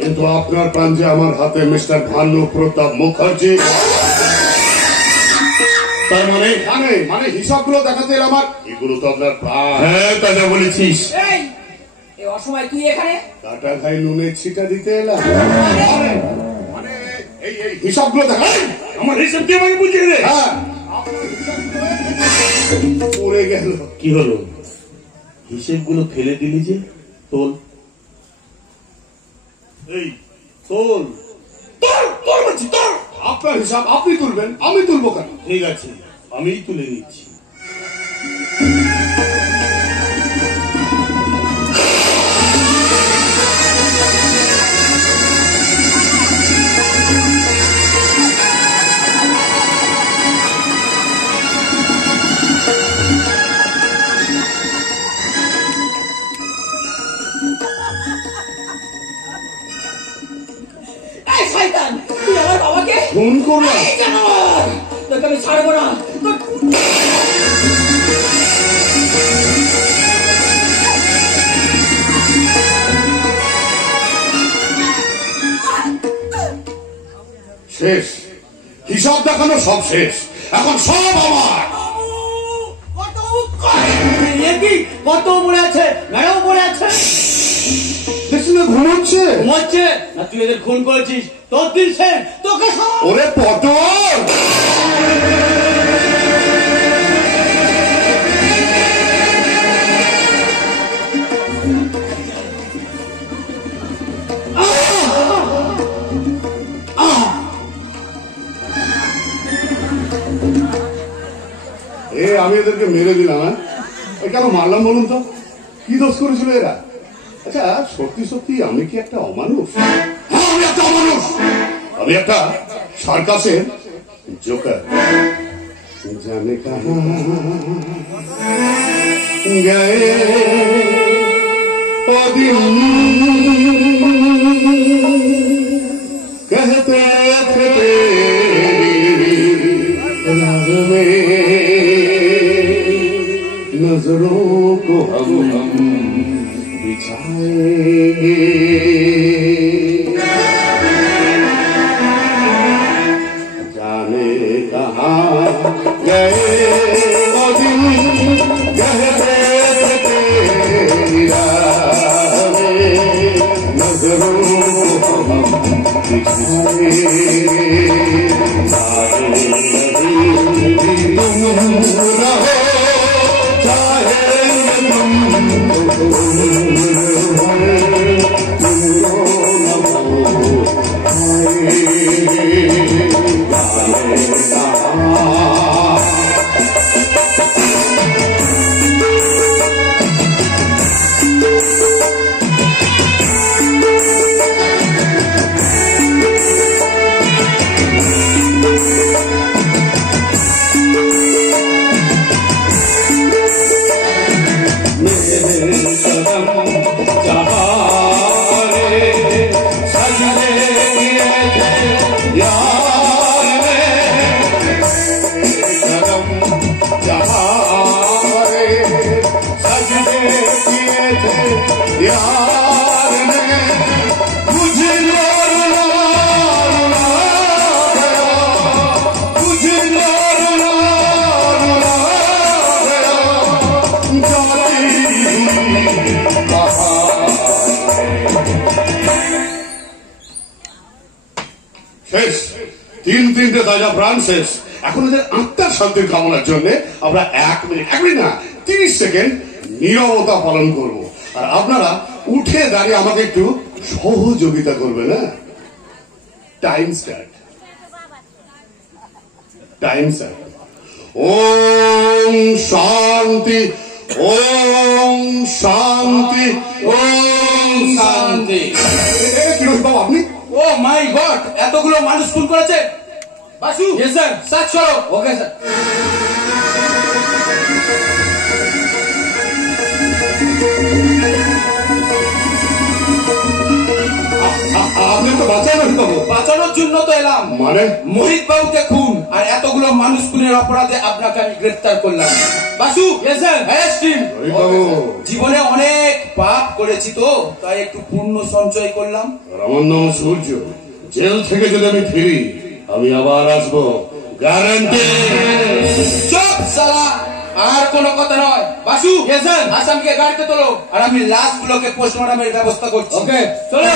কিন্তু আপনার প্রাণ যে আমার হাতে, মিস্টার ভানু প্রতাপ মুখার্জি। তার মানে হিসাবগুলো দেখাতে এলাম। আমার এগুলো তো আপনার প্রাণ। হ্যাঁ, তা যা বলেছিস। এই অসময় তুই এখানে? কাটা খাই নুনের ছিটা দিতে এলাম। মানে এই হিসাবগুলো দেখাই। আমার হিসাব কি আমাকে বুঝিয়ে দে। হ্যাঁ, পড়ে গেল। কি হলো? হিসেবগুলো ফেলে দিলি যে? তোল, এই তোল, তোর বলছি তোর। আপনার হিসাব আপনি তুলবেন, আমি তুলবো কেন? ঠিক আছে, আমিই তুলে নিচ্ছি। ফোন করলাম, তোকে আমি ছাড়বো না। শেষ হিসাব দেখানো, সব শেষ। এখন সব আমার। কত মনে আছে? ম্যাডাম মনে আছে? ঘুমোচ্ছে ঘুমাচ্ছে না? তুই এদের খুন করেছিস, তোর দিন শেষ। তোকে ওরে পটল, আমি এদেরকে মেরে দিলাম। কেন মারলাম বলুন তো? কি দোষ করেছিল এরা? আচ্ছা, সত্যি সত্যি আমি কি একটা অমানুষ? হ্যাঁ, আমি একটা অমানুষ। আমি একটা সার্কাসের জোকার। জানে কাহা গয়ে ও দিন कहते थे राग में नजरों को हम बिछाएंगे। जाने कहाँ गए वो दिन कहते थे तेरी राह में नजरों को हम बिछाएंगे। तुम रहो चाहे শেষ। তিনটে তাজা প্রাণ শেষ। এখন এদের আত্মার শান্তির কামনার জন্য আমরা 1 মিনিট না 30 সেকেন্ড নীরবতা পালন করব। আর আপনারা উঠে দাঁড়িয়ে আমাকে একটু সহযোগিতা করবেন। না টাইম স্টার্ট। Time start. ওম শান্তি, ওম শান্তি, ওম শান্তি। বাবু আপনি? ও মাই গড, এতগুলো মানুষ খুন করেছে। বাসু? Yes sir. সার্চ করো। Okay sir. আপনি তো বাঁচাবেন বাবু বাঁচানোর জন্য তো এলাম। মানে মোহিত বাবুকে খুন আর এতগুলো মানুষ খুনের অপরাধে আপনাকে আমি গ্রেফতার করলাম। Basu arrest him। রোহিত বাবু, জীবনে অনেক পাপ করেছি তো, তাই একটু পুণ্য সঞ্চয় করলাম। আর আমার নাম সূর্য। জেল থেকে যদি আমি ফিরি, আমি আবার আসবো, গ্যারান্টি। চুপ শালা, আর কোনো কথা নয়। বাসু আসামকে গাড়িতে তোলো, আর আমি লাশ গুলোকে পোস্টমর্টমের ব্যবস্থা করছি। ওকে চলো।